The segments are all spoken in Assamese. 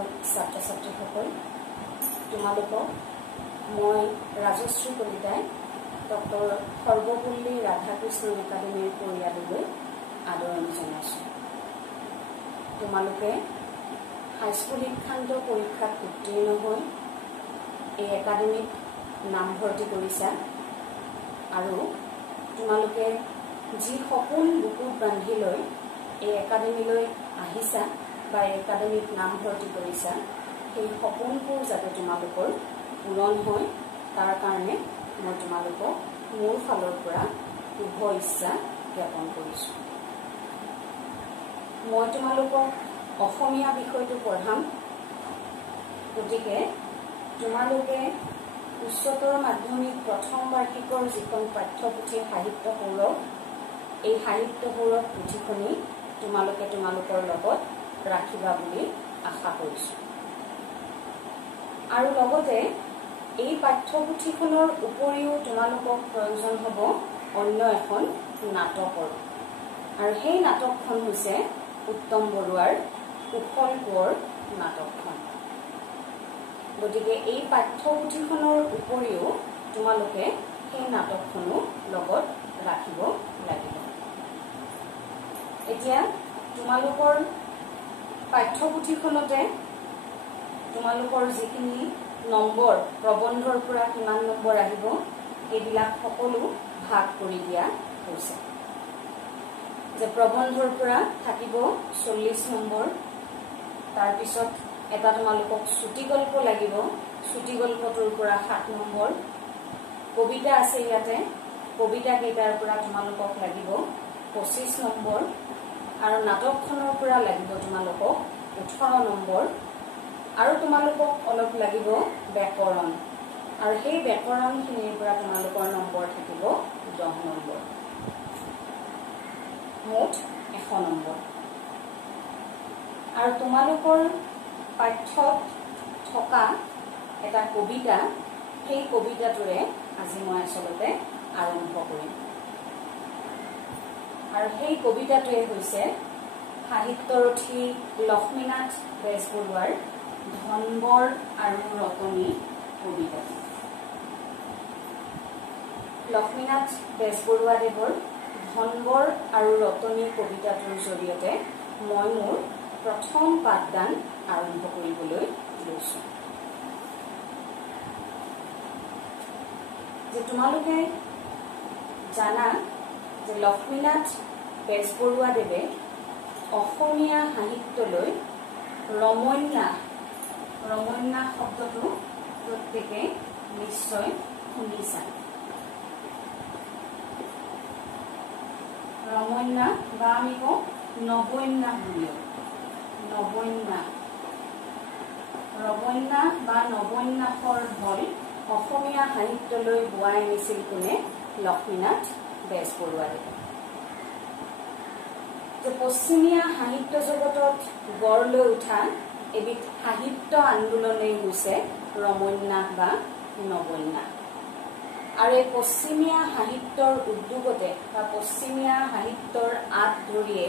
ভাল ছাত্ৰ ছাত্ৰীসকল, তোমালোকক মই ৰাজশ্ৰী কলিতাই ডক্টৰ সৰ্বপল্লী ৰাধাকৃষ্ণ একাডেমীৰ পৰিয়াললৈ আদৰণি জনাইছোঁ। তোমালোকে হাইস্কুল শিক্ষান্ত পৰীক্ষাত উত্তীৰ্ণ হৈ এই একাডেমীত নামভৰ্তি কৰিছা আৰু তোমালোকে যি সপোন বুকুত বান্ধি লৈ এই একাডেমীলৈ আহিছা বা এই একাডেমীত নামভৰ্তি কৰিছা, সেই সপোনবোৰ যাতে তোমালোকৰ পূৰণ হয় তাৰ কাৰণে মই তোমালোকক মোৰ ফালৰ পৰা শুভ ইচ্ছা জ্ঞাপন কৰিছোঁ। মই তোমালোকক অসমীয়া বিষয়টো পঢ়াম, গতিকে তোমালোকে উচ্চতৰ মাধ্যমিক প্ৰথম বাৰ্ষিকৰ যিখন পাঠ্যপুথি সাহিত্য সৌৰভ, এই সাহিত্য সৌৰভ পুথিখনি তোমালোকে তোমালোকৰ লগত ৰাখিবা বুলি আশা কৰিছোঁ। আৰু লগতে এই পাঠ্যপুথিখনৰ উপৰিও তোমালোকক প্ৰয়োজন হ'ব অন্য এখন নাটকৰ, আৰু সেই নাটকখন হৈছে উত্তম বৰুৱাৰ কুশল কোঁৱৰ নাটকখন। গতিকে এই পাঠ্যপুথিখনৰ উপৰিও তোমালোকে সেই নাটকখনো লগত ৰাখিব লাগিব। এতিয়া তোমালোকৰ পাঠ্যপুথিখনতে তোমালোকৰ যিখিনি নম্বৰ, প্ৰবন্ধৰ পৰা কিমান নম্বৰ আহিব এইবিলাক সকলো ভাগ কৰি দিয়া হৈছে। যে প্ৰবন্ধৰ পৰা থাকিব 40 নম্বৰ, তাৰপিছত এটা তোমালোকক চুটিগল্প লাগিব, চুটিগল্পটোৰ পৰা 7 নম্বৰ, কবিতা আছে ইয়াতে, কবিতা কেইটাৰ পৰা তোমালোকক লাগিব 25 নম্বৰ, আৰু নাটকখনৰ পৰা লাগিব তোমালোকক 18 নম্বৰ, আৰু তোমালোকক অলপ লাগিব ব্যাকৰণ, আৰু সেই ব্যাকৰণখিনিৰ পৰা তোমালোকৰ নম্বৰ থাকিব 10 নম্বৰ, মুঠ 100 নম্বৰ। আৰু তোমালোকৰ পাঠ্যত থকা এটা কবিতা, সেই কবিতাটোৰে আজি মই আচলতে আৰম্ভ কৰিম। আৰু সেই কবিতাটোৱে হৈছে সাহিত্যৰথী লক্ষ্মীনাথ বেজবৰুৱাৰ ধনবৰ আৰু ৰতনী কবিতা। লক্ষ্মীনাথ বেজবৰুৱাদেৱৰ ধনবৰ আৰু ৰতনী কবিতাটোৰ জৰিয়তে মই মোৰ প্ৰথম পাঠদান আৰম্ভ কৰিবলৈ লৈছোঁ। যে তোমালোকে জানা যে লক্ষ্মীনাথ বেজবৰুৱাদেৱে অসমীয়া সাহিত্যলৈ ৰমন্যা শব্দটো প্ৰত্যেকে নিশ্চয় শুনিছা। ৰমন্যা বা আমি কওঁ নবন্যা বুলিও, ৰবন্যা বা নবন্যাসৰ ঢল অসমীয়া সাহিত্যলৈ বোৱাই আনিছিল কোনে? লক্ষ্মীনাথ বেজবৰুৱাদেৱে। যে পশ্চিমীয়া সাহিত্য জগতত গঢ় লৈ উঠা এবিধ সাহিত্য আন্দোলনেই হৈছে ৰমন্যা বা নবন্যা। আৰু এই পশ্চিমীয়া সাহিত্যৰ উদ্যোগতে বা পশ্চিমীয়া সাহিত্যৰ আঁত ধৰিয়ে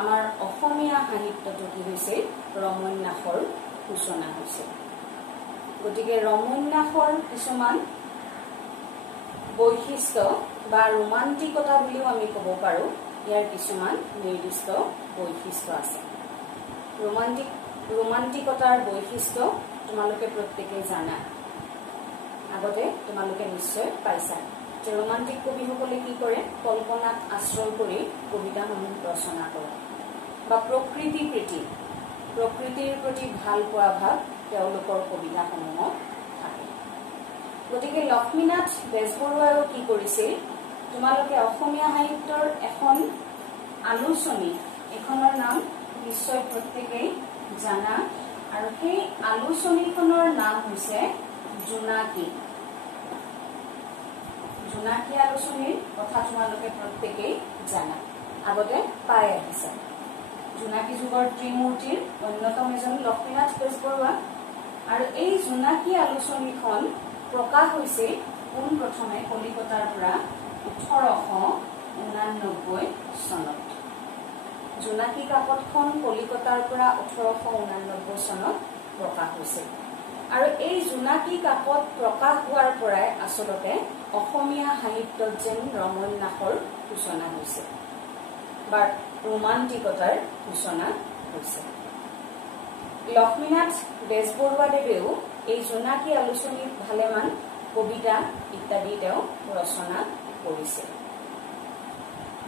আমাৰ অসমীয়া সাহিত্যটো কি হৈছিল? ৰমন্যাসৰ সূচনা হৈছিল। গতিকে ৰমন্যাসৰ কিছুমান বৈশিষ্ট্য বা ৰোমান্টিকতা বুলিও আমি ক'ব পাৰোঁ, ইয়াৰ কিছুমান নিৰ্দিষ্ট বৈশিষ্ট্য আছে। ৰোমান্টিকতাৰ বৈশিষ্ট্য তোমালোকে প্ৰত্যেকে জানা, আগতে তোমালোকে নিশ্চয় পাইছা যে ৰোমান্টিক কবিসকলে কি কৰে? কল্পনাক আশ্ৰয় কৰি কবিতাসমূহ ৰচনা কৰে, বা প্ৰকৃতিৰ প্ৰতি ভাল পোৱা ভাৱ তেওঁলোকৰ কবিতাসমূহত থাকে। গতিকে লক্ষ্মীনাথ বেজবৰুৱাইও কি কৰিছিল? তোমালোকে অসমীয়া সাহিত্যৰ এখন আলোচনী, এইখনৰ নাম নিশ্চয় প্ৰত্যেকেই জানা, আৰু সেই আলোচনীখনৰ নাম হৈছে জোনাকী। জোনাকী আলোচনীৰ কথা তোমালোকে প্ৰত্যেকেই জানা, আগতে পাই আহিছা। জোনাকী যুগৰ ত্ৰিমূৰ্তিৰ অন্যতম এজন লক্ষ্মীনাথ বেজবৰুৱা। আৰু এই জোনাকী আলোচনীখন প্ৰকাশ হৈছিল পোনপ্ৰথমে কলিকতাৰ পৰা 1889 চনত। জোনাকী কাকতখন কলিকতাৰ পৰা 1889 চনত প্ৰকাশ হৈছিল আৰু এই জোনাকী কাকত প্ৰকাশ হোৱাৰ পৰাই আসলতে অসমীয়া সাহিত্যত যেন ৰমন্যাসৰ সূচনা হৈছে বা ৰোমান্টিকতাৰ সূচনা হৈছে লক্ষ্মীনাথ বেজবৰুৱাদেৱেও এই জোনাকী আলোচনীত ভালেমান কবিতা ইত্যাদি তেওঁ ৰচনা কৰিছে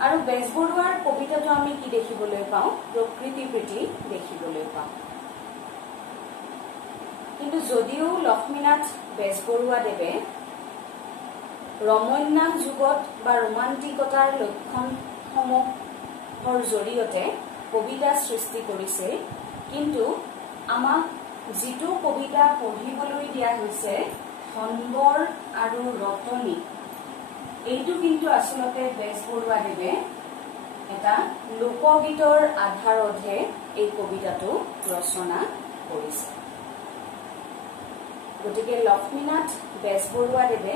আৰু বেজবৰুৱাৰ কবিতাটো আমি কি দেখিবলৈ পাওঁ প্ৰকৃতি প্ৰীতি দেখিবলৈ পাওঁ কিন্তু যদিও লক্ষ্মীনাথ বেজবৰুৱাদেৱে ৰমন্যাস যুগত বা ৰোমান্টিকতাৰ লক্ষণসমূহৰ জৰিয়তে কবিতা সৃষ্টি কৰিছে কিন্তু আমাক যিটো কবিতা পঢ়িবলৈ দিয়া হৈছে ধনবৰ আৰু ৰতনী এইটো কিন্তু আসলতে বেজবৰুৱাদেৱে এটা লোকগীতৰ আধাৰতহে এই কবিতাটো ৰচনা কৰিছে গতিকে লক্ষ্মীনাথ বেজবৰুৱাদেৱে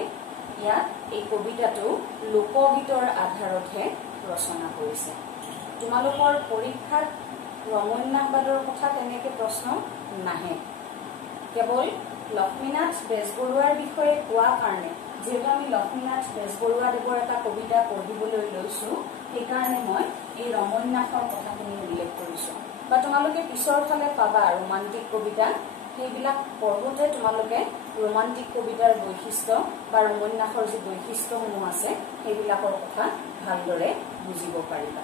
ইয়াত এই কবিতাটো লোকগীতৰ আধাৰতহে ৰচনা কৰিছে তোমালোকৰ পৰীক্ষাত ৰমন্যাসবাদৰ কথা তেনেকৈ প্ৰশ্ন নাহে কেৱল লক্ষ্মীনাথ বেজবৰুৱাৰ বিষয়ে কোৱা কাৰণে যেহেতু আমি লক্ষ্মীনাথ বেজবৰুৱাদেৱৰ এটা কবিতা পঢ়িবলৈ লৈছো সেইকাৰণে মই এই ৰমন্যাসৰ কথাখিনি উল্লেখ কৰিছো বা তোমালোকে পিছৰ ফালে পাবা ৰোমান্টিক কবিতা সেইবিলাক পঢ়োতে তোমালোকে ৰোমান্টিক কবিতাৰ বৈশিষ্ট্য বা ৰমন্যাসৰ যে বৈশিষ্ট্যসমূহ আছে সেইবিলাকৰ কথা ভালদৰে বুজিব পাৰিবা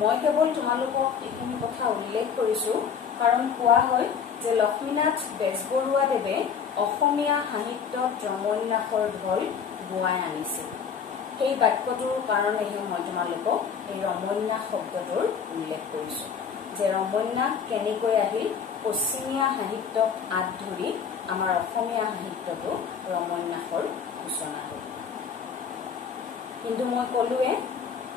মই কেৱল তোমালোকক এইখিনি কথা উল্লেখ কৰিছো কাৰণ কোৱা হয় যে লক্ষ্মীনাথ বেজবৰুৱাদেৱে অসমীয়া সাহিত্যত ৰমন্যাসৰ ঢল বোৱাই আনিছিল সেই বাক্যটোৰ কাৰণেহে মই তোমালোকক এই ৰমন্যাস শব্দটোৰ উল্লেখ কৰিছো যে ৰমন্যাস কেনেকৈ আহিল পশ্চিমীয়া সাহিত্যক আঁত ধৰি আমাৰ অসমীয়া সাহিত্যটো ৰমন্যাসৰ সূচনা হ'ল কিন্তু মই ক'লোৱে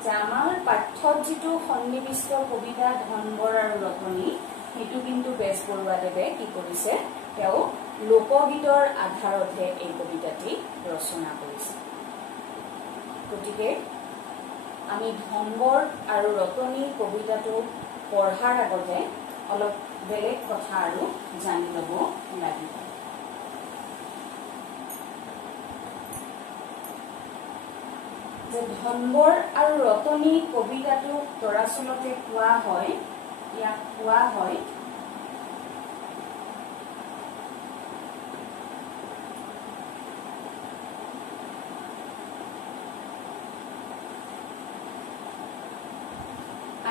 যে আমাৰ পাঠ্যত যিটো সন্নিবিষ্ট কবিতা ধনবৰ আৰু ৰতনী সেইটো কিন্তু বেজবৰুৱাদেৱে কি কৰিছে তেওঁ লোকগীতৰ আধাৰতহে এই কবিতাটি ৰচনা কৰিছে গতিকে আমি ধনবৰ আৰু ৰতনী কবিতাটো পঢ়াৰ আগতে অলপ বেলেগ কথা আৰু জানি ল'ব লাগিব যে ধনবৰ আৰু ৰতনী কবিতাটো দৰাচলতে কোৱা হয় ইয়াক কোৱা হয়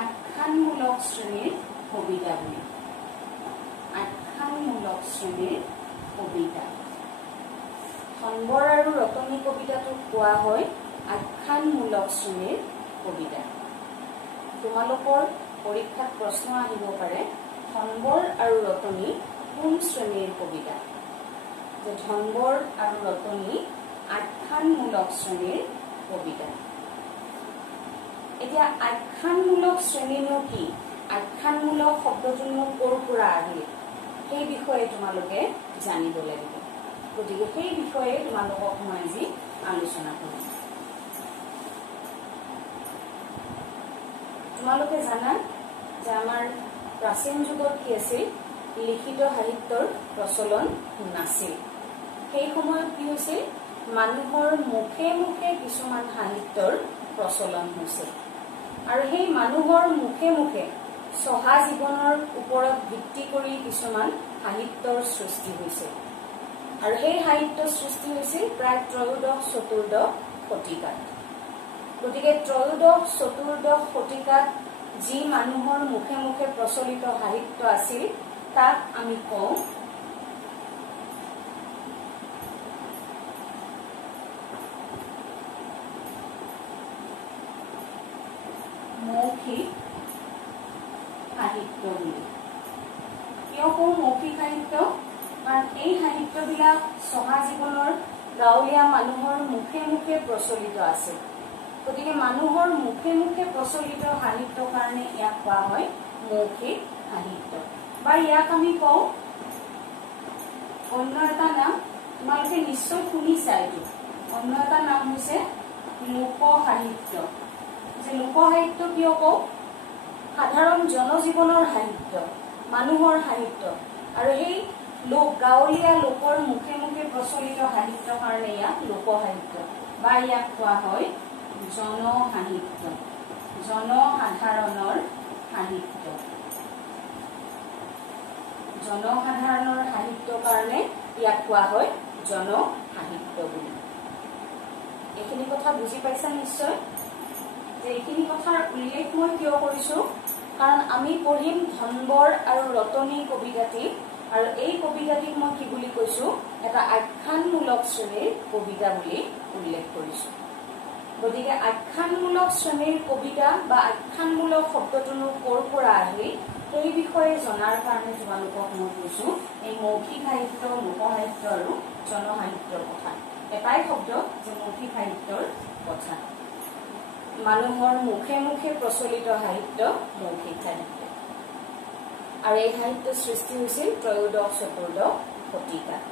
আখ্যানমূলক শ্ৰেণীৰ কবিতা বুলি আখ্যানমূলক শ্ৰেণীৰ কবিতা ধনবৰ আৰু ৰতনী কবিতাটোক কোৱা হয় আখ্যানমূলক শ্ৰেণীৰ কবিতা তোমালোকৰ পৰীক্ষাত প্ৰশ্ন আহিব পাৰে ধনবৰ আৰু ৰতনী কোন শ্ৰেণীৰ কবিতা যে ধনবৰ আৰু ৰতনী আখ্যানমূলক শ্ৰেণীৰ কবিতা এতিয়া আখ্যানমূলক শ্ৰেণীনো কি আখ্যানমূলক শব্দটোনো ক'ৰ পৰা আহিল সেই বিষয়ে তোমালোকে জানিব লাগিব গতিকে সেই বিষয়ে তোমালোকক মই আজি আলোচনা কৰিম তোমালোকে জানা যে আমাৰ প্ৰাচীন যুগত কি আছিল লিখিত সাহিত্যৰ প্ৰচলন নাছিল সেই সময়ত কি হৈছিল মানুহৰ মুখে মুখে কিছুমান সাহিত্যৰ প্ৰচলন হৈছিল আৰু সেই মানুহৰ মুখে মুখে সহা জীৱনৰ ওপৰত ভিত্তি কৰি কিছুমান সাহিত্যৰ সৃষ্টি হৈছিল আৰু সেই সাহিত্য সৃষ্টি হৈছিল প্ৰায় ত্ৰয়োদশ-চতুৰ্দশ শতিকাত গতিকে ত্ৰয়োদশ-চতুৰ্দশ শতিকাত যি মানুহৰ মুখে মুখে প্ৰচলিত সাহিত্য আছিল তাক আমি কওঁ মৌখিক সাহিত্য বুলি কিয় কওঁ মৌখিক সাহিত্য কাৰণ এই সাহিত্যবিলাক সহা জীৱনৰ গাঁৱলীয়া মানুহৰ মুখে মুখে প্ৰচলিত আছিল গতিকে মানুহৰ মুখে মুখে প্ৰচলিত সাহিত্যৰ কাৰণে ইয়াক কোৱা হয় মৌখিক সাহিত্য বা ইয়াক আমি কওঁ অন্য এটা নাম তোমালোকে নিশ্চয় শুনিছা এইটো অন্য এটা নাম হৈছে লোক সাহিত্য যে লোক সাহিত্য কিয় কওঁ সাধাৰণ জনজীৱনৰ সাহিত্য মানুহৰ সাহিত্য আৰু সেই লোক গাঁৱলীয়া লোকৰ মুখে মুখে প্ৰচলিত সাহিত্যৰ কাৰণে ইয়াক লোকসাহিত্য বা ইয়াক কোৱা হয় জনসাহিত্য জনসাধাৰণৰ সাহিত্য জনসাধাৰণৰ সাহিত্যৰ কাৰণে ইয়াক কোৱা হয় জনসাহিত্য বুলি এইখিনি কথা বুজি পাইছা নিশ্চয় যে এইখিনি কথাৰ উল্লেখ মই কিয় কৰিছো কাৰণ আমি পঢ়িম ধনবৰ আৰু ৰতনী কবিতাটি আৰু এই কবিতাটিক মই কি বুলি কৈছো এটা আখ্যানমূলক শ্ৰেণীৰ কবিতা বুলি উল্লেখ কৰিছো গতিকে আখ্যানমূলক শ্ৰেণীৰ কবিতা বা আখ্যানমূলক শব্দটোনো ক'ৰ পৰা আহিল এই বিষয়ে জনাৰ কাৰণে তোমালোকক মই কৈছো এই মৌখিক সাহিত্য লোকসাহিত্য আৰু জনসাহিত্যৰ কথা এটাই শব্দ যে মৌখিক সাহিত্যৰ কথা মানুহৰ মুখে মুখে প্ৰচলিত সাহিত্য মৌখিক সাহিত্য আৰু এই সাহিত্য সৃষ্টি হৈছিল ত্ৰয়োদশ চতুৰ্দশ শতিকাত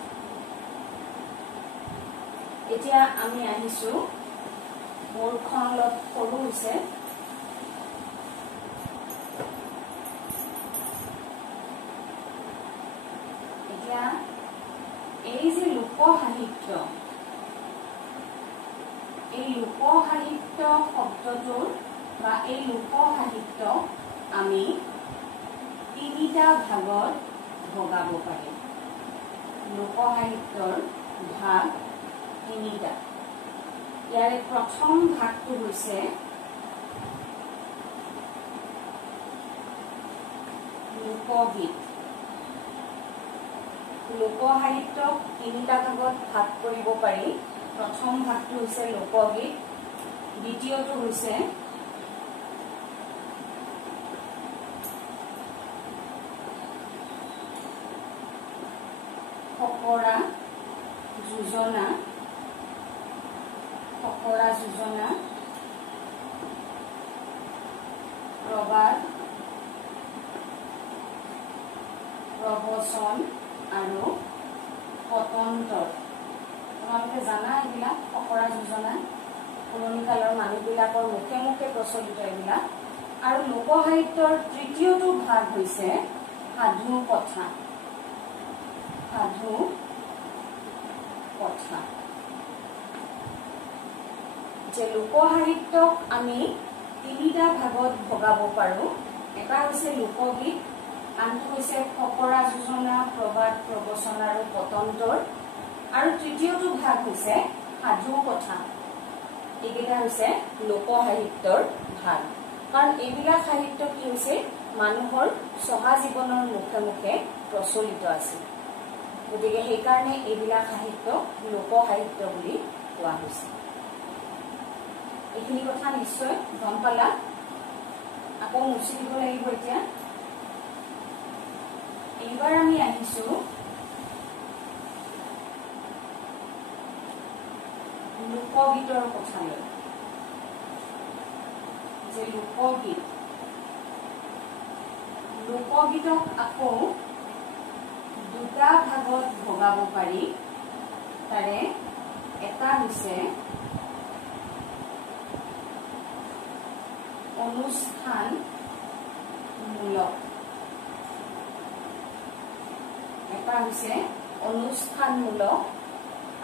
এতিয়া আমি আহিছো মোৰখন অলপ সৰু হৈছে এতিয়া এই যে লোকসাহিত্য এই লোকসাহিত্য শব্দটোৰ বা এই লোকসাহিত্য আমি তিনিটা ভাগত ভগাব পাৰিম লোকসাহিত্যৰ ভাগ তিনিটা ইয়াৰে প্ৰথম ভাগটো হৈছে লোকগীত লোকসাহিত্যক তিনিটা ভাগত ভাগ কৰিব পাৰি প্ৰথম ভাগটো হৈছে লোকগীত দ্বিতীয়টো হৈছে ফকৰা যোজনা প্ৰবাদ প্ৰবচন আৰু পতন্তৰ তোমালোকে জানা এইবিলাক ফকৰা যোজনা পুৰণি কালৰ মানুহবিলাকৰ মুখে মুখে প্ৰচলিত এইবিলাক আৰু লোকসাহিত্যৰ তৃতীয়টো ভাগ হৈছে সাধু কথা যে লোকসাহিত্যক আমি তিনিটা ভাগত ভগাব পাৰো এটা হৈছে লোকগীত আনটো হৈছে ফকৰা যোজনা প্ৰবাদ প্ৰবচন আৰু পতন্তৰ আৰু তৃতীয়টো ভাগ হৈছে সাধু কথা এইকেইটা হৈছে লোকসাহিত্যৰ ভাগ কাৰণ এইবিলাক সাহিত্য কি হৈছে মানুহৰ সহা জীৱনৰ মুখে মুখে প্ৰচলিত আছিল গতিকে সেইকাৰণে এইবিলাক সাহিত্য লোকসাহিত্য বুলি কোৱা হৈছে এইখিনি কথা নিশ্চয় গম পালা আকৌ মুচি দিব লাগিব এতিয়া এইবাৰ আমি আহিছো লোকগীতৰ কথালৈ যে লোকগীতক আকৌ দুটা ভাগত ভগাব পাৰি তাৰে এটা হৈছে অনুষ্ঠানমূলক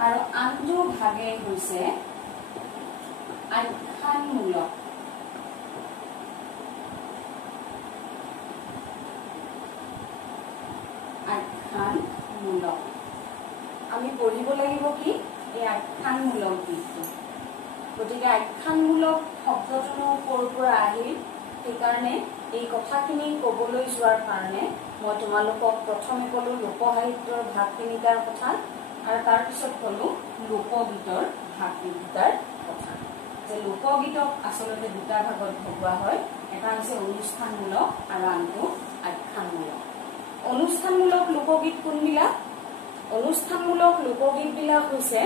আৰু আনটো ভাগে হৈছে আখ্যানমূলক আমি পঢ়িব লাগিব কি এই আখ্যানমূলক দিশটো গতিকে আখ্যানমূলক শব্দটো ক'ৰ পৰা আহিল সেইকাৰণে এই কথাখিনি ক'বলৈ যোৱাৰ কাৰণে মই তোমালোকক প্ৰথমে ক'লো লোকসাহিত্যৰ ভাগ তিনিটাৰ কথা আৰু তাৰ পিছত ক'লো লোকগীতৰ ভাগ তিনিটাৰ কথা যে লোকগীতক আচলতে দুটা ভাগত ভগোৱা হয় এটা হৈছে অনুষ্ঠানমূলক আৰু আনটো আখ্যানমূলক অনুষ্ঠানমূলক লোকগীত কোনবিলাক অনুষ্ঠানমূলক লোকগীতবিলাক হৈছে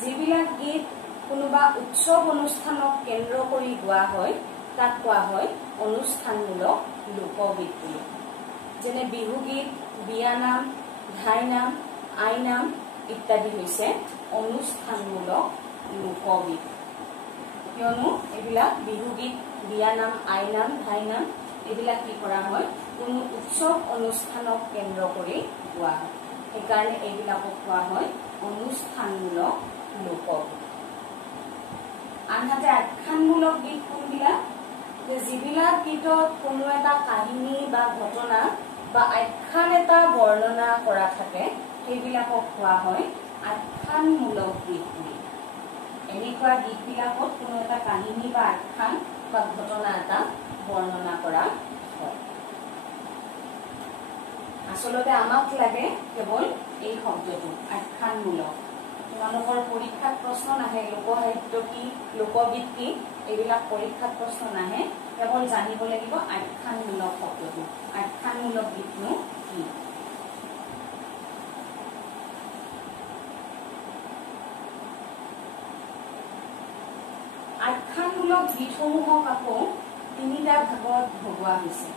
যিবিলাক গীত কোনোবা উৎসৱ অনুষ্ঠানক কেন্দ্ৰ কৰি গোৱা হয় তাক কোৱা হয় অনুষ্ঠানমূলক লোকগীত বুলি যেনে বিহুগীত বিয়ানাম ধাইনাম আইনাম ইত্যাদি হৈছে অনুষ্ঠানমূলক লোকগীত কিয়নো এইবিলাক বিহুগীত বিয়ানাম আইনাম ধাইনাম এইবিলাক কি কৰা হয় কোনো উৎসৱ অনুষ্ঠানক কেন্দ্ৰ কৰি গোৱা হয় সেইকাৰণে এইবিলাকক কোৱা হয় অনুষ্ঠানমূলক লোকগীত আনহাতে আখ্যানমূলক গীত কোনবিলাক যে যিবিলাক গীতত কোনো এটা কাহিনী বা ঘটনা বা আখ্যান এটা বৰ্ণনা কৰা থাকে সেইবিলাকক কোৱা হয় আখ্যানমূলক গীত বুলি এনেকুৱা গীতবিলাকত কোনো এটা কাহিনী বা আখ্যান বা ঘটনা এটা বৰ্ণনা কৰা হয় আসলতে আমাক লাগে কেৱল এই শব্দটো আখ্যানমূলক তোমালোকৰ পৰীক্ষাত প্ৰশ্ন নাহে লোকসাহিত্য কি লোকগীত কি এইবিলাক পৰীক্ষাত প্ৰশ্ন নাহে কেৱল জানিব লাগিব আখ্যানমূলক শব্দটো আখ্যানমূলক গীতনো কি আখ্যানমূলক গীতসমূহক আকৌ তিনিটা ভাগত ভগোৱা হৈছে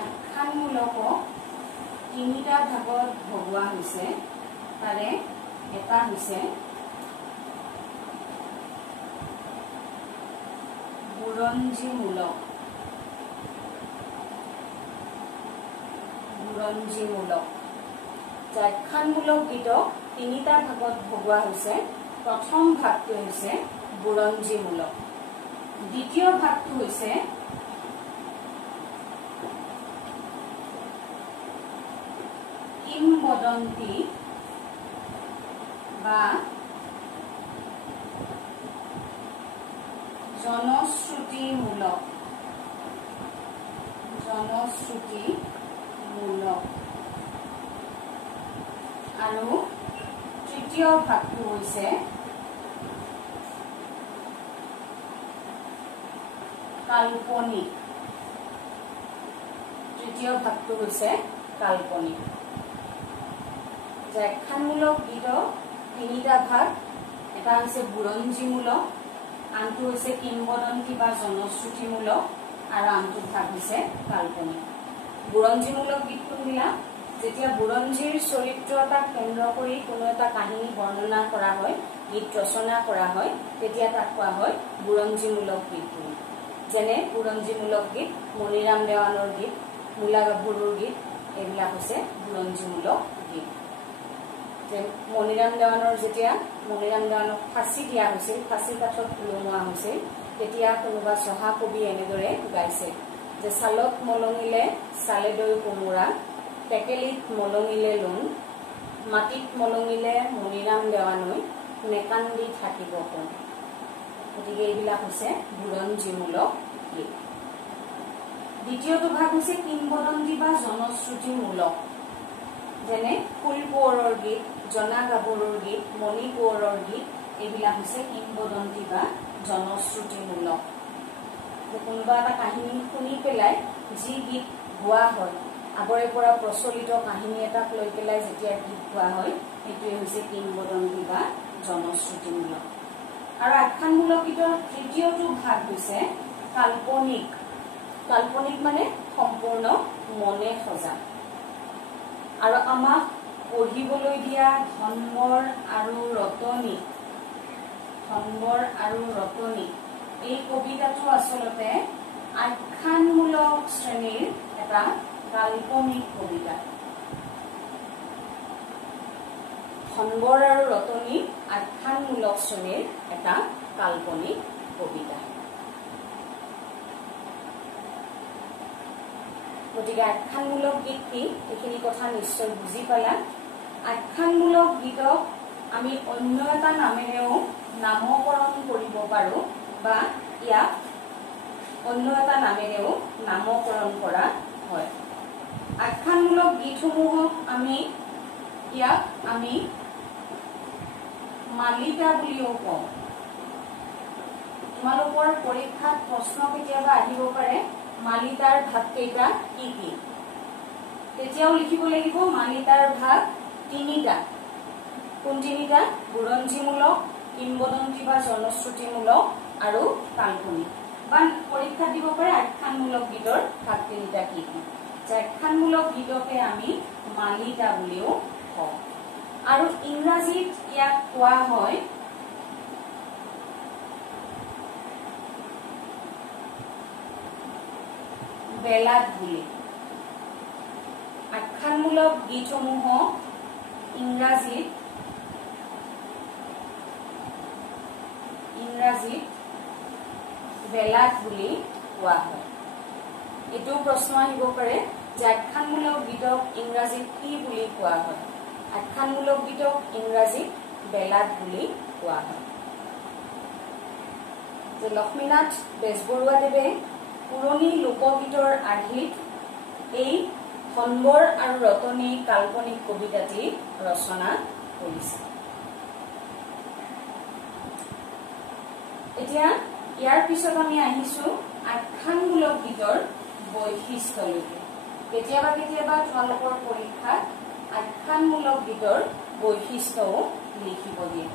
আখ্যানমূলক তিনিটা ভাগত ভগোৱা হৈছে তাৰে এটা হৈছে বুৰঞ্জীমূলক আখ্যানমূলক গীতক তিনিটা ভাগত ভগোৱা হৈছে প্ৰথম ভাগটো হৈছে বুৰঞ্জীমূলক দ্বিতীয় ভাগটো হৈছে কিংবদন্তি বা জনশ্ৰুতিমূলক আৰু তৃতীয় ভাগটো হৈছে কাল্পনিক আখ্যানমূলক গীতৰ তিনিটা ভাগ এটা হৈছে বুৰঞ্জীমূলক আনটো হৈছে কিংবদন্তি বা জনশ্ৰুতিমূলক আৰু আনটো ভাগ হৈছে কাল্পনিক বুৰঞ্জীমূলক গীত কোনবিলাক যেতিয়া বুৰঞ্জীৰ চৰিত্ৰ এটাক কেন্দ্ৰ কৰি কোনো এটা কাহিনী বৰ্ণনা কৰা হয় গীত ৰচনা কৰা হয় তেতিয়া তাক কোৱা হয় বুৰঞ্জীমূলক গীত যেনে বুৰঞ্জীমূলক গীত মণিৰাম দেৱানৰ গীত মূলা গাভৰুৰ গীত এইবিলাক হৈছে বুৰঞ্জীমূলক গীত মণিৰাম দেৱানৰ যেতিয়া মণিৰাম দেৱানক ফাঁচি দিয়া হৈছিল ফাঁচি কাঠত ওলোমোৱা হৈছিল তেতিয়া কোনোবা চহা কবি এনেদৰে গাইছে যে ছালত মলঙিলে চালেদৈ কোমোৰা টেকেলিত মলঙিলে লোন মাটিত মলঙিলে মণিৰাম দেৱানৈ নেকান্দি থাকিব কোন গতিকে এইবিলাক হৈছে বুৰঞ্জীমূলক গীত দ্বিতীয়টো ভাগ হৈছে কিংবদন্তি বা জনশ্ৰুতিমূলক যেনে ফুল কোঁৱৰৰ গীত জনা গাভৰুৰ গীত মণি কোঁৱৰৰ গীত এইবিলাক হৈছে কিংবদন্তি বা জনশ্ৰুতিমূলক কোনোবা এটা কাহিনী শুনি পেলাই যি গীত গোৱা হয় আগৰে পৰা প্ৰচলিত কাহিনী এটাক লৈ পেলাই যেতিয়া গীত গোৱা হয় সেইটোৱে হৈছে কিংবদন্তি বা জনশ্ৰুতিমূলক আৰু আখ্যানমূলক গীতৰ তৃতীয়টো ভাগ হৈছে কাল্পনিক মানে সম্পূৰ্ণ মনে সজা আৰু আমাক পঢ়িবলৈ দিয়া ধনবৰ আৰু ৰতনী এই কবিতাটো আচলতে আখ্যানমূলক শ্ৰেণীৰ এটা কাল্পনিক কবিতা ধনবৰ আৰু ৰতনী আখ্যানমূলক শ্ৰেণীৰ এটা কাল্পনিক কবিতা গতিকে আখ্যানমূলক গীত কি এইখিনি কথা নিশ্চয় বুজি পালা আখ্যানমূলক গীতক আমি অন্য এটা নামেৰেও নামকৰণ কৰিব পাৰো বা ইয়াক অন্য এটা নামেৰেও নামকৰণ কৰা হয় আখ্যানমূলক গীতসমূহক ইয়াক আমি মালিতা বুলিও কওঁ তোমালোকৰ পৰীক্ষাত প্ৰশ্ন কেতিয়াবা আহিব পাৰে মালিতাৰ ভাগ কেইটা কি কি তেতিয়াও লিখিব লাগিব মালিতাৰ ভাগ তিনিটা কোন তিনিটা বুৰঞ্জীমূলক কিংবদন্তি বা জনশ্ৰুতিমূলক আৰু কাল্পনিক বা পৰীক্ষা দিব পাৰে আখ্যানমূলক গীতৰ ভাগ তিনিটা কি কি আখ্যানমূলক গীতকে আমি মালিতা বুলিও কওঁ আৰু ইংৰাজীত ইয়াক কোৱা হয় বেলাদ বুলি। আখ্যানমূলক গীতসমূহক ইংৰাজীত বেলাদ বুলি কোৱা হয়। এইটো প্ৰশ্ন আহিব পাৰে যে আখ্যানমূলক গীতক ইংৰাজীত কি বুলি কোৱা হয়। আখ্যানমূলক গীতক ইংৰাজীত বেলাদ বুলি কোৱা হয়। যে লক্ষ্মীনাথ বেজবৰুৱাদেৱে পুৰণি লোকগীতৰ আৰ্হিত এই ধনবৰ আৰু ৰতনী কাল্পনিক কবিতাটি ৰচনা কৰিছে। এতিয়া ইয়াৰ পিছত আমি আহিছো আখ্যানমূলক গীতৰ বৈশিষ্ট্যলৈকে। কেতিয়াবা কেতিয়াবা তোমালোকৰ পৰীক্ষাত আখ্যানমূলক গীতৰ বৈশিষ্ট্যও লিখিব দিয়ে।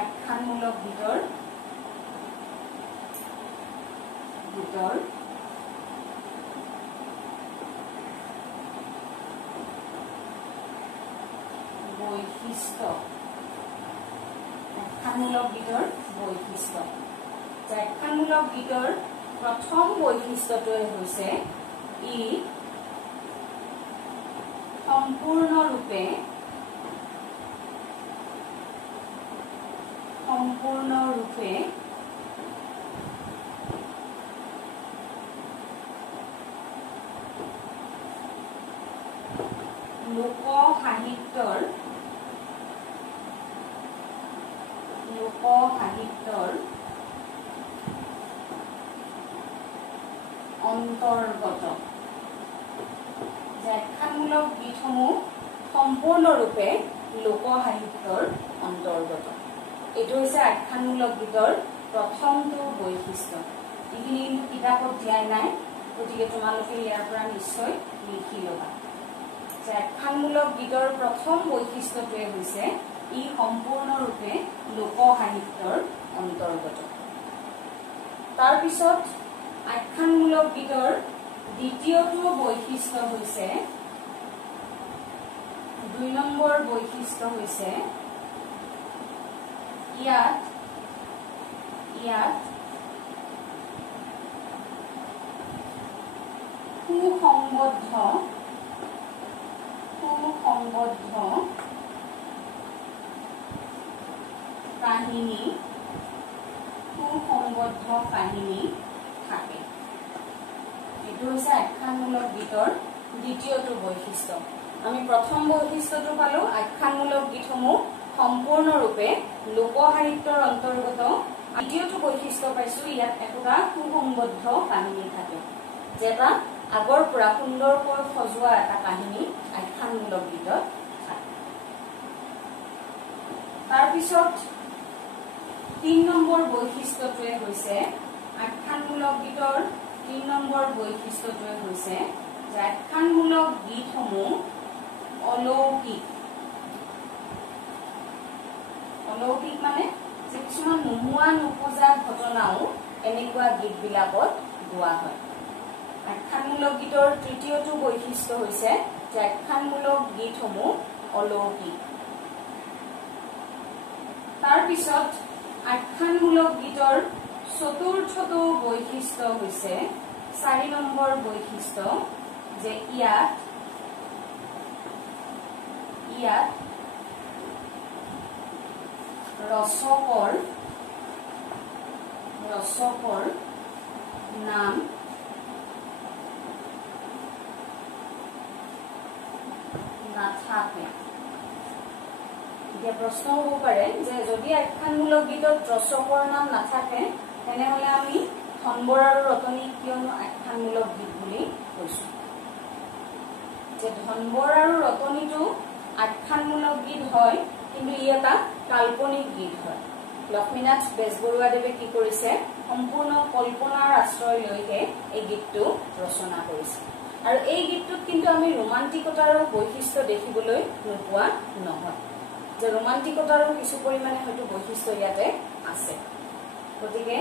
আখ্যানমূলক গীতৰ বৈশিষ্ট্য। আখ্যানমূলক গীতৰ বৈশিষ্ট্য। আখ্যানমূলক গীতৰ প্ৰথম বৈশিষ্ট্যটোৱে হৈছে ই সম্পূৰ্ণৰূপে লোক সাহিত্যৰ অন্তৰ্গত। আখ্যানমূলক গীতসমূহ সম্পূৰ্ণৰূপে লোক সাহিত্যৰ অন্তৰ্গত। এইটো হৈছে আখ্যানমূলক গীতৰ প্ৰথমটো বৈশিষ্ট্য। এইখিনি কিন্তু কিতাপত দিয়াই নাই, গতিকে তোমালোকে ইয়াৰ পৰা নিশ্চয় লিখি ল'বা। আখ্যানমূলক গীতৰ প্ৰথম বৈশিষ্ট্যটোৱে হৈছে ই সম্পূৰ্ণৰূপে লোক সাহিত্যৰ অন্তৰ্গত। তাৰপিছত আখ্যানমূলক গীতৰ দ্বিতীয়টো বৈশিষ্ট্য হৈছে ২ নম্বৰ বৈশিষ্ট্য হৈছে ইয়াত সুসংবদ্ধ কাহিনী থাকে। এইটো হৈছে আখ্যানমূলক গীতৰ দ্বিতীয়টো বৈশিষ্ট্য। আমি প্ৰথম বৈশিষ্ট্যটো পালো আখ্যানমূলক গীতসমূহ সম্পূৰ্ণৰূপে লোক সাহিত্যৰ অন্তৰ্গত। দ্বিতীয়টো বৈশিষ্ট্য পাইছো ইয়াত একোটা সুসংবদ্ধ কাহিনী থাকে, যে এটা আগৰ পৰা সুন্দৰকৈ সজোৱা এটা কাহিনী আখ্যানমূলক গীতত থাকে। তাৰপিছত ৩ নম্বৰ বৈশিষ্ট্যটোৱে হৈছে আখ্যানমূলক গীতৰ ৩ নম্বৰ বৈশিষ্ট্যটোৱে হৈছে যে আখ্যানমূলক গীতসমূহ অলৌকিক। অলৌকিক মানে যে কিছুমান নোহোৱা নোপোজা ঘটনাও এনেকুৱা গীতবিলাকত গোৱা হয়। আখ্যানমূলক গীতৰ তৃতীয়টো বৈশিষ্ট্য হৈছে যে আখ্যানমূলক গীতসমূহ অলৌকিক। তাৰপিছত আখ্যানমূলক গীতৰ চতুৰ্থটো বৈশিষ্ট্য হৈছে ৪ নম্বৰ বৈশিষ্ট্য, যে ইয়াত ৰচকৰ নাম নাথাকে। এতিয়া প্ৰশ্ন হ'ব পাৰে যে যদি আখ্যানমূলক গীতত ৰচকৰ নাম নাথাকে তেনেহলে আমি ধনবৰ আৰু ৰতনী কিয়নো আখ্যানমূলক গীত বুলি কৈছো। যে ধনবৰ আৰু ৰতনীটো আখ্যানমূলক গীত হয়, কিন্তু ই এটা কাল্পনিক গীত হয়। লক্ষ্মীনাথ বেজবৰুৱাদেৱে কি কৰিছে, সম্পূৰ্ণ কল্পনাৰ আশ্ৰয় লৈহে এই গীতটো ৰচনা কৰিছে। আৰু এই গীতটোত কিন্তু আমি ৰোমান্টিকতাৰো বৈশিষ্ট্য দেখিবলৈ নোপোৱা নহয়, যে ৰোমান্টিকতাৰো কিছু পৰিমাণে হয়তো বৈশিষ্ট্য ইয়াতে আছে। গতিকে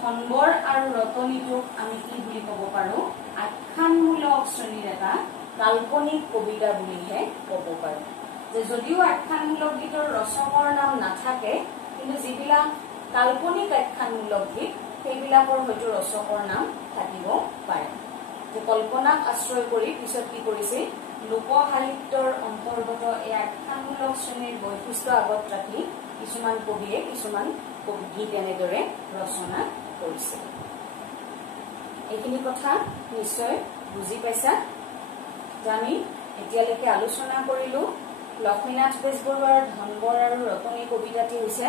ধনবৰ আৰু ৰতনীটোক আমি কি বুলি ক'ব পাৰো, আখ্যানমূলক শ্ৰেণীৰ এটা কাল্পনিক কবিতা বুলিহে ক'ব পাৰো। যে যদিও আখ্যানমূলক গীতৰ ৰচকৰ নাম নাথাকে কিন্তু যিবিলাক কাল্পনিক আখ্যানমূলক গীত সেইবিলাকৰ হয়তো ৰচকৰ নাম থাকিব পাৰে যে কল্পনাক আশ্ৰয় কৰি পিছত কি কৰিছে লোক সাহিত্যৰ অন্তৰ্গত এই আখ্যানমূলক শ্ৰেণীৰ বৈশিষ্ট্য আগত ৰাখি কিছুমান কবিয়ে কিছুমান গীত এনেদৰে ৰচনা কৰিছে এইখিনি কথা নিশ্চয় বুজি পাইছা যে আমি এতিয়ালৈকে আলোচনা কৰিলো লক্ষ্মীনাথ বেজবৰুৱাৰ ধনবৰ আৰু ৰতনী কবিতাটি হৈছে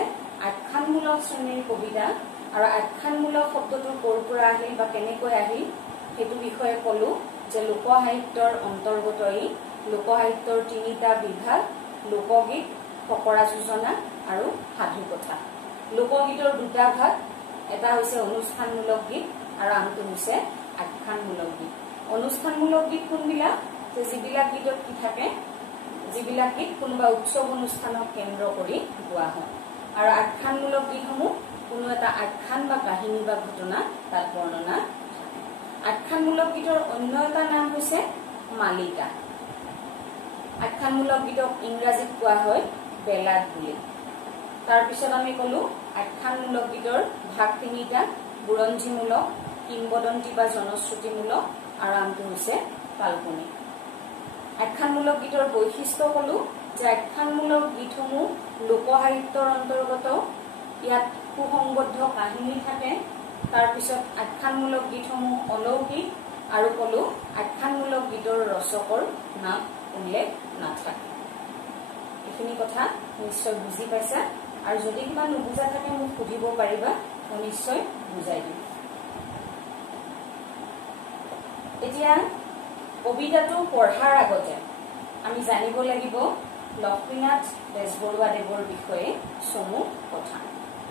আখ্যানমূলক শ্ৰেণীৰ কবিতা আৰু আখ্যানমূলক শব্দটো ক'ৰ পৰা আহিল বা কেনেকৈ আহিল সেইটো বিষয়ে ক'লো যে লোক সাহিত্যৰ অন্তৰ্গত ই লোক সাহিত্যৰ তিনিটা বিভাগ লোকগীত ফকৰা যোজনা আৰু সাধু কথা লোকগীতৰ দুটা ভাগ এটা হৈছে অনুষ্ঠানমূলক গীত আৰু আনটো হৈছে আখ্যানমূলক গীত অনুষ্ঠানমূলক গীত কোনবিলাক যে যিবিলাক গীতত কি থাকে যিবিলাক গীত কোনোবা উৎসৱ অনুষ্ঠানক কেন্দ্ৰ কৰি গোৱা হয় আৰু আখ্যানমূলক গীতসমূহ কোনো এটা আখ্যান বা কাহিনী বা ঘটনা তাত বৰ্ণনা থাকে আখ্যানমূলক গীতৰ অন্য এটা নাম হৈছে মালিকা আখ্যানমূলক গীতক ইংৰাজীত কোৱা হয় বেলাড বুলি তাৰ পিছত আমি ক'লো আখ্যানমূলক গীতৰ ভাগ তিনিটা বুৰঞ্জীমূলক কিংবদন্তি বা জনশ্ৰুতিমূলক আৰু আনটো হৈছে কাল্পনিক আখ্যানমূলক গীতৰ বৈশিষ্ট্য ক'লো যে আখ্যানমূলক গীতসমূহ লোক সাহিত্যৰ অন্তৰ্গত ইয়াত সুসংবদ্ধ কাহিনী থাকে তাৰ পিছত আখ্যানমূলক গীতসমূহ অলৌকিক আৰু ক'লো আখ্যানমূলক গীতৰ ৰচকৰ নাম উল্লেখ নাথাকে এইখিনি কথা নিশ্চয় বুজি পাইছা আৰু যদি কিবা নুবুজা থাকে মোক সুধিব পাৰিবা মই নিশ্চয় বুজাই দিম এতিয়া কবিতাটো পঢ়াৰ আগতে আমি জানিব লাগিব লক্ষ্মীনাথ বেজবৰুৱা দেৱৰ বিষয়ে চমু কথা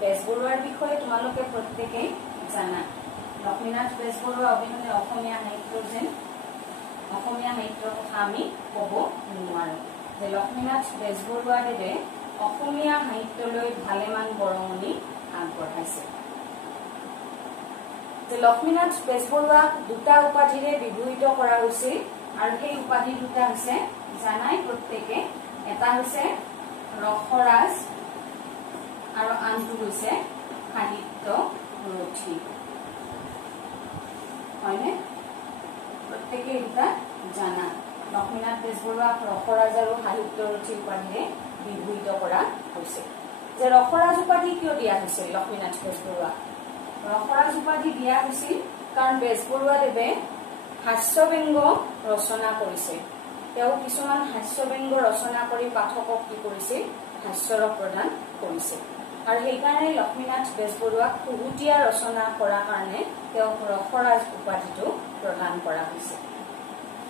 বেজবৰুৱাৰ বিষয়ে তোমালোকে প্ৰত্যেকেই জানা লক্ষ্মীনাথ বেজবৰুৱা অবিহনে অসমীয়া সাহিত্যৰ কথা আমি ক'ব নোৱাৰো যে লক্ষ্মীনাথ বেজবৰুৱা দেৱে অসমীয়া সাহিত্যলৈ ভালেমান বৰঙণি আগবঢ়াইছে যে লক্ষ্মীনাথ বেজবৰুৱাক দুটা উপাধিৰে বিভূষিত কৰা হৈছিল আৰু সেই উপাধি দুটা হৈছে জানাই প্ৰত্যেকে এটা হৈছে ৰসৰাজ আৰু আনটো হৈছে সাহিত্য ৰথী হয়নে প্ৰত্যেকে দুটা জানা লক্ষ্মীনাথ বেজবৰুৱাক ৰসৰাজ আৰু সাহিত্য ৰথী উপাধিৰে বিভূষিত কৰা হৈছে যে ৰসৰাজ উপাধি কিয় দিয়া হৈছিল লক্ষ্মীনাথ বেজবৰুৱাক ৰসৰাজ উপাধি দিয়া হৈছিল কাৰণ বেজবৰুৱা দেৱে হাস্যব্যংগ ৰচনা কৰিছে তেওঁ কিছুমান হাস্যব্যংগ ৰচনা কৰি পাঠকক কি কৰিছিল হাস্যৰস প্ৰদান কৰিছিল আৰু সেইকাৰণে লক্ষ্মীনাথ বেজবৰুৱাক খুহুতীয়া ৰচনা কৰাৰ কাৰণে তেওঁক ৰসৰাজ উপাধিটো প্ৰদান কৰা হৈছে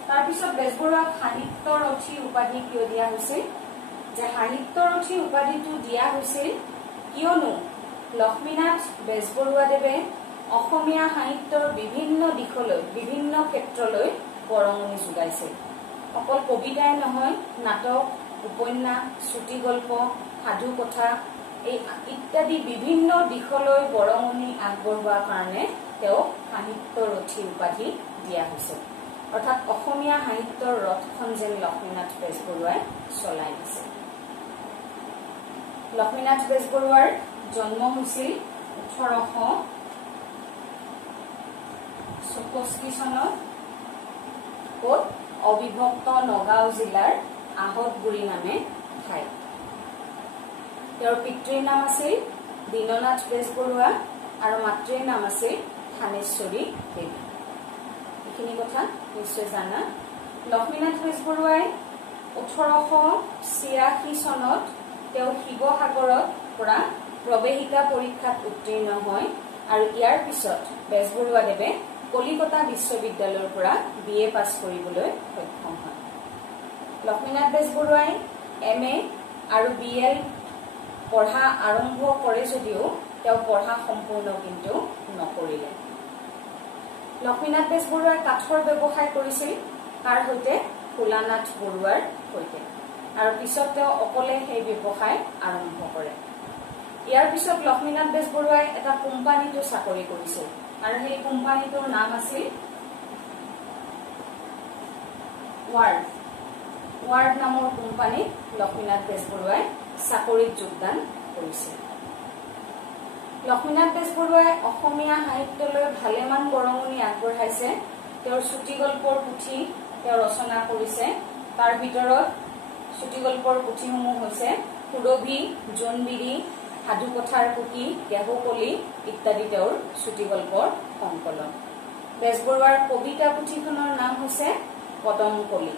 তাৰপিছত বেজবৰুৱাক সাহিত্য ৰথী উপাধি কিয় দিয়া হৈছিল যে সাহিত্য ৰথী উপাধিটো দিয়া হৈছিল কিয়নো লক্ষ্মীনাথ বেজবৰুৱা দেৱে অসমীয়া সাহিত্যৰ বিভিন্ন দিশলৈ বিভিন্ন ক্ষেত্ৰলৈ বৰঙণি যোগাইছিল অকল কবিতাই নহয় নাটক উপন্যাস শ্ৰুতিগল্প সাধু কথা এই ইত্যাদি বিভিন্ন দিশলৈ বৰঙণি আগবঢ়োৱাৰ কাৰণে তেওঁক সাহিত্য ৰথী উপাধি দিয়া হৈছিল অৰ্থাৎ অসমীয়া সাহিত্যৰ ৰথখন যেন লক্ষ্মীনাথ বেজবৰুৱাই চলাই দিছে লক্ষ্মীনাথ বেজবৰুৱাৰ জন্ম হৈছিল 1864 চনত ক'ত অবিভক্ত নগাঁও জিলাৰ আহতগুৰি নামে ঠাইত তেওঁৰ পিতৃৰ নাম আছিল দীননাথ বেজবৰুৱা আৰু মাতৃৰ নাম আছিল থানেশ্বৰী দেৱী এইখিনি কথা নিশ্চয় জানা লক্ষ্মীনাথ বেজবৰুৱাই 1886 চনত তেওঁ শিৱসাগৰত পৰা প্ৰৱেশিকা পৰীক্ষাত উত্তীৰ্ণ হয় আৰু ইয়াৰ পিছত বেজবৰুৱা দেৱে কলিকতা বিশ্ববিদ্যালয়ৰ পৰা BA পাছ কৰিবলৈ সক্ষম হয় লক্ষ্মীনাথ বেজবৰুৱাই MA আৰু BL পঢ়া আৰম্ভ কৰে যদিও তেওঁ পঢ়া সম্পূৰ্ণ কিন্তু নকৰিলে লক্ষ্মীনাথ বেজবৰুৱাই কাঠৰ ব্যৱসায় কৰিছিল তাৰ সৈতে ফুলানাথ বৰুৱাৰ সৈতে আৰু পিছত তেওঁ অকলে সেই ব্যৱসায় আৰম্ভ কৰে ইয়াৰ পিছত লক্ষ্মীনাথ বেজবৰুৱাই এটা কোম্পানীটো চাকৰি কৰিছিল আৰু সেই কোম্পানীটোৰ নাম আছিল ৱাৰ্ড ৱাৰ্ড নামৰ কোম্পানীত লক্ষ্মীনাথ বেজবৰুৱাই চাকৰিত যোগদান কৰিছিল। লক্ষ্মীনাথ বেজবৰুৱাই অসমীয়া সাহিত্যলৈ ভালেমান বৰঙণি আগবঢ়াইছে। তেওঁৰ চুটিগল্পৰ পুথি তেওঁ ৰচনা কৰিছে। তাৰ ভিতৰত চুটিগল্পৰ পুথিসমূহ হৈছে সুৰভি, জোনবিৰি, সাধুকথাৰ কুকি, কেহুকলি ইত্যাদি তেওঁৰ চুটিগল্পৰ সংকলন। বেজবৰুৱাৰ কবিতা পুথিখনৰ নাম হৈছে পদমকলি।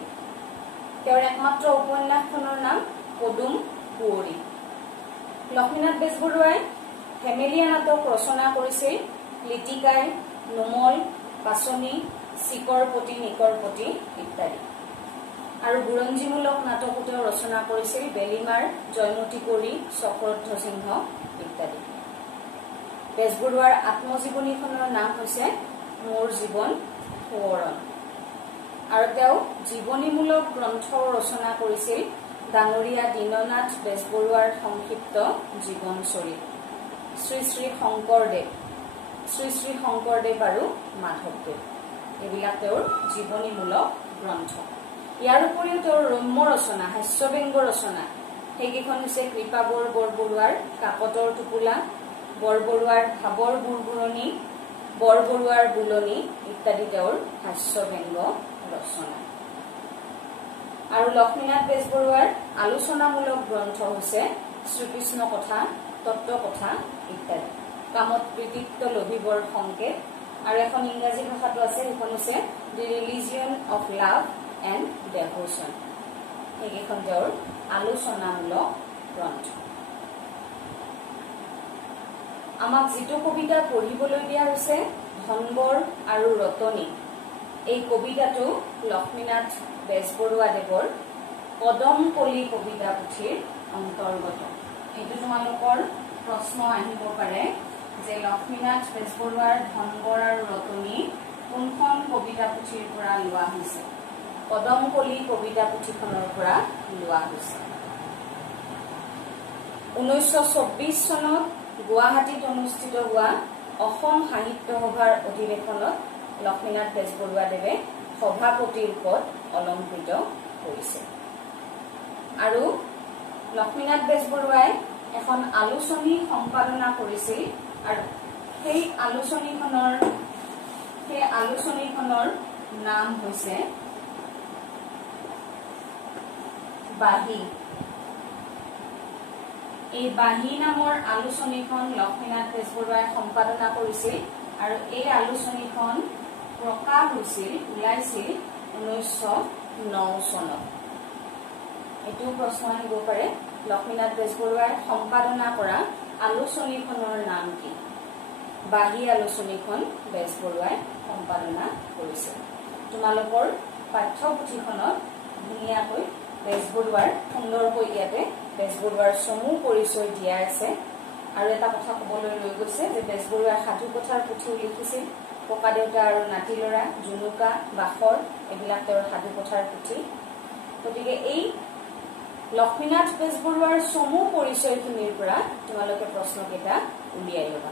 তেওঁৰ একমাত্ৰ উপন্যাসখনৰ নাম পদুম কুঁৱৰী। লক্ষ্মীনাথ বেজবৰুৱাই ধেমেলীয়া নাটক ৰচনা কৰিছিল। লিটিকাই, নোমল, পাচনি, চিকৰপতি, নিকৰপতি ইত্যাদি। আৰু বুৰঞ্জীমূলক নাটকো তেওঁ ৰচনা কৰিছিল। বেলিমাৰ, জয়মতী কোঁৱৰী, চক্ৰধ্বজ সিংহ ইত্যাদি। বেজবৰুৱাৰ আত্মজীৱনীখনৰ নাম হৈছে মোৰ জীৱন সোঁৱৰণ। আৰু তেওঁ জীৱনীমূলক গ্ৰন্থও ৰচনা কৰিছিল। ডাঙৰীয়া দীননাথ বেজবৰুৱাৰ সংক্ষিপ্ত জীৱনচৰিত, শ্ৰী শ্ৰী শংকৰদেৱ আৰু মাধৱদেৱ, এইবিলাক তেওঁৰ জীৱনীমূলক গ্ৰন্থ। ইয়াৰ উপৰিও তেওঁৰ ৰম্য ৰচনা, হাস্যব্যংগ ৰচনা, সেইকেইখন হৈছে কৃপা বৰবৰুৱাৰ কাকতৰ টোপোলা, বৰবৰুৱাৰ ভাবৰ বুৰবুৰণি, বৰবৰুৱাৰ বুলনি ইত্যাদি তেওঁৰ হাস্যব্যংগ ৰচনা। আৰু লক্ষ্মীনাথ বেজবৰুৱাৰ আলোচনামূলক গ্ৰন্থ হৈছে শ্ৰীকৃষ্ণ কথা, তত্ত্ব কথা ইত্যাদি। কামত কৃতিত্ব লভিবৰ সংকেত, আৰু এখন ইংৰাজী ভাষাটো আছে, সেইখন হৈছে দি ৰিলিজিয়ন অফ লাভ এণ্ড ডেভোচন। সেইকেইখন তেওঁৰ আলোচনামূলক গ্ৰন্থ। আমাক যিটো কবিতা পঢ়িবলৈ দিয়া হৈছে ধনবৰ আৰু ৰতনী, এই কবিতাটো লক্ষ্মীনাথ বেজবৰুৱা দেৱৰ পদমকলি কবিতা পুথিৰ অন্তৰ্গত। এইটো তোমালোকৰ প্ৰশ্ন আহিব পাৰে যে লক্ষ্মীনাথ বেজবৰুৱাৰ ধনবৰ আৰু ৰতনী কোনখন কবিতা পুথিৰ পৰা লোৱা হৈছে? পদমকলি কবিতা পুথিখনৰ পৰা লোৱা হৈছে। 1924 চনত গুৱাহাটীত অনুষ্ঠিত হোৱা অসম সাহিত্য সভাৰ অধিৱেশনত লক্ষ্মীনাথ বেজবৰুৱা দেৱে সভাপতিৰ পদ অলংকৃত কৰিছে। আৰু লক্ষ্মীনাথ বেজবৰুৱাই এখন আলোচনী সম্পাদনা কৰিছিল। আৰু সেই আলোচনীখনৰ নাম হৈছে বাহী। এই বাহী নামৰ আলোচনীখন লক্ষ্মীনাথ বেজবৰুৱাই সম্পাদনা কৰিছিল। আৰু এই আলোচনীখন প্ৰকাশ ওলাইছিল 1909 চনত। এইটো প্ৰশ্ন আহিব পাৰে, লক্ষ্মীনাথ বেজবৰুৱাই সম্পাদনা কৰা আলোচনীখনৰ নাম কি? বাহী আলোচনীখন বেজবৰুৱাই সম্পাদনা কৰিছিল। তোমালোকৰ পাঠ্যপুথিখনত ধুনীয়াকৈ বেজবৰুৱাৰ সুন্দৰকৈ ইয়াতে বেজবৰুৱাৰ চমু পৰিচয় দিয়া আছে। আৰু এটা কথা ক'বলৈ লৈ গৈছে যে বেজবৰুৱাই সাধুকথাৰ পুথিও লিখিছিল। ককা দেউতা আৰু নাতি ল'ৰা, জুনুকা, বাখৰ, এইবিলাক তেওঁৰ সাধুকথাৰ পুথি। গতিকে এই লক্ষ্মীনাথ বেজবৰুৱাৰ চমু পৰিচয়খিনিৰ পৰা তোমালোকে প্ৰশ্নকেইটা উলিয়াই ল'বা।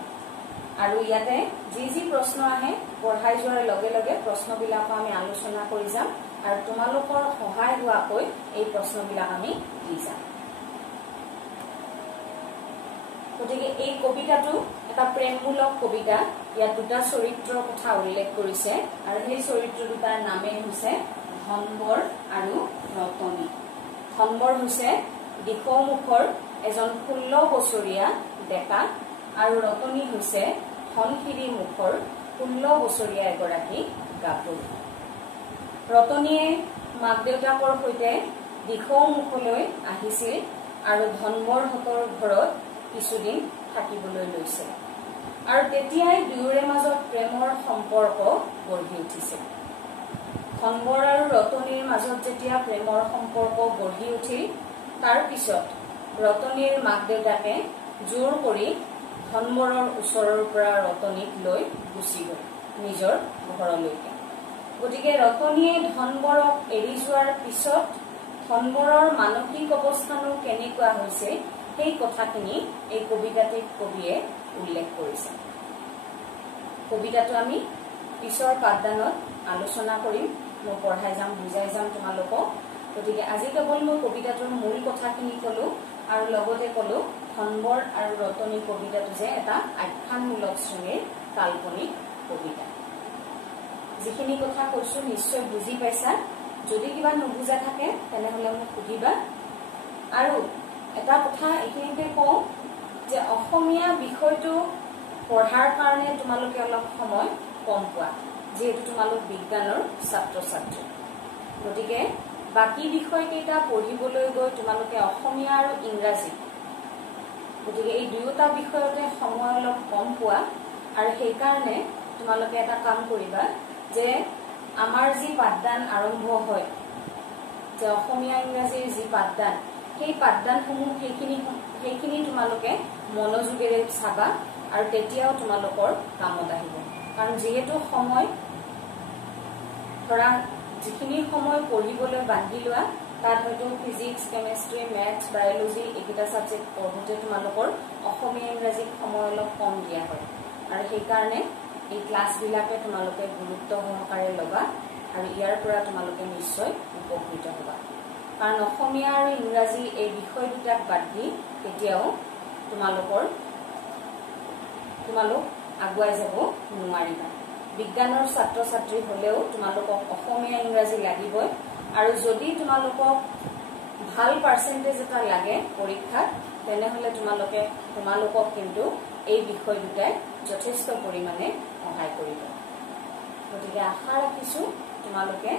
আৰু ইয়াতে যি প্ৰশ্ন আহে পঢ়াই যোৱাৰ লগে লগে প্ৰশ্নবিলাকো আমি আলোচনা কৰি যাম। আৰু তোমালোকৰ সহায় হোৱাকৈ এই প্ৰশ্নবিলাক আমি দি যাম। গতিকে এই কবিতাটো এটা প্ৰেমমূলক কবিতা। ইয়াত দুটা চৰিত্ৰৰ কথা উল্লেখ কৰিছে। আৰু সেই চৰিত্ৰ দুটাৰ নামেই হৈছে ধনবৰ আৰু ৰতনী। ধনবৰ হৈছে দিশমুখৰ এজন 16 বছৰীয়া ডেকা, আৰু ৰতনী হৈছে ধনশিৰি মুখৰ 16 বছৰীয়া এগৰাকী গাভৰু। ৰতনীয়ে মাক দেউতাকৰ সৈতে দিশমুখলৈ আহিছিল আৰু ধনবৰহঁতৰ ঘৰত কিছুদিন থাকিবলৈ লৈছে। আৰু তেতিয়াই দুয়োৰে মাজত প্ৰেমৰ সম্পৰ্ক গঢ়ি উঠিছিল। ধনবৰ আৰু ৰতনীৰ মাজত যেতিয়া প্ৰেমৰ সম্পৰ্ক গঢ়ি উঠিল, তাৰ পিছত ৰতনীৰ মাক দেউতাকে জোৰ কৰি ধনবৰৰ ওচৰৰ পৰা ৰতনীক লৈ গুচি গ'ল নিজৰ ঘৰলৈকে। গতিকে ৰতনীয়ে ধনবৰক এৰি যোৱাৰ পিছত ধনবৰৰ মানসিক অৱস্থানো কেনেকুৱা হৈছে সেই কথাখিনি এই কবিতাটিত কবিয়ে উল্লেখ কৰিছে। কবিতাটো আমি পিছৰ পাঠদানত আলোচনা কৰিম। মই পঢ়াই যাম, বুজাই যাম তোমালোকক। গতিকে আজি কেৱল মই কবিতাটোৰ মূল কথাখিনি ক'লো আৰু লগতে ক'লো ধনবৰ আৰু ৰতনী কবিতাটো যে এটা আখ্যানমূলক শ্ৰেণীৰ কাল্পনিক কবিতা। যিখিনি কথা কৈছো নিশ্চয় বুজি পাইছা। যদি কিবা নুবুজা থাকে তেনেহলে মোক সুধিবা। আৰু এটা কথা এইখিনিতে কওঁ যে অসমীয়া বিষয়টো পঢ়াৰ কাৰণে তোমালোকে অলপ সময় কম পোৱা, যেহেতু তোমালোক বিজ্ঞানৰ ছাত্ৰ ছাত্ৰী। গতিকে বাকী বিষয়কেইটা পঢ়িবলৈ গৈ তোমালোকে অসমীয়া আৰু ইংৰাজী, গতিকে এই দুয়োটা বিষয়তে সময় অলপ কম পোৱা। আৰু সেইকাৰণে তোমালোকে এটা কাম কৰিবা যে আমাৰ যি পাঠদান আৰম্ভ হয়, যে অসমীয়া ইংৰাজীৰ যি পাঠদান, সেই পাঠদানসমূহ সেইখিনি তোমালোকে মনোযোগেৰে চাবা আৰু তেতিয়াও তোমালোকৰ কামত আহিব। কাৰণ যিহেতু সময় ধৰা যিখিনি সময় পঢ়িবলৈ বান্ধি লোৱা, তাত হয়তো ফিজিক্স, কেমেষ্ট্ৰি, মেথছ, বায়'লজি এইকেইটা ছাবজেক্ট পঢ়োঁতে তোমালোকৰ অসমীয়া ইংৰাজীত সময় অলপ কম দিয়া হয়। আৰু সেইকাৰণে এই ক্লাছবিলাকে তোমালোকে গুৰুত্ব সহকাৰে ল'বা আৰু ইয়াৰ পৰা তোমালোকে নিশ্চয় উপকৃত হ'বা। কাৰণ অসমীয়া আৰু ইংৰাজী এই বিষয় দুটাক বাদ দি কেতিয়াও তোমালোক আগুৱাই যাব নোৱাৰিবা। বিজ্ঞানৰ ছাত্ৰ ছাত্ৰী হ'লেও তোমালোকক অসমীয়া ইংৰাজী লাগিবই। আৰু যদি তোমালোকক ভাল পাৰ্চেণ্টেজ এটা লাগে পৰীক্ষাত, তেনেহ'লে তোমালোকক কিন্তু এই বিষয় দুটাই যথেষ্ট পৰিমাণে সহায় কৰিব। গতিকে আশা ৰাখিছোঁ তোমালোকে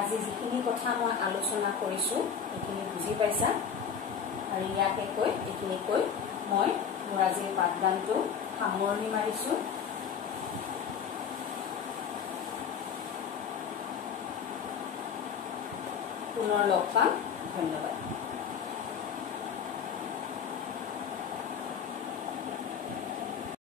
আজি যিখিনি কথা মই আলোচনা কৰিছোঁ সেইখিনি বুজি পাইছা। আৰু এইখিনি কৈ মই মোৰ আজিৰ পাঠদানটো সামৰণি মাৰিছোঁ। পুনৰ লগ পাম। ধন্যবাদ।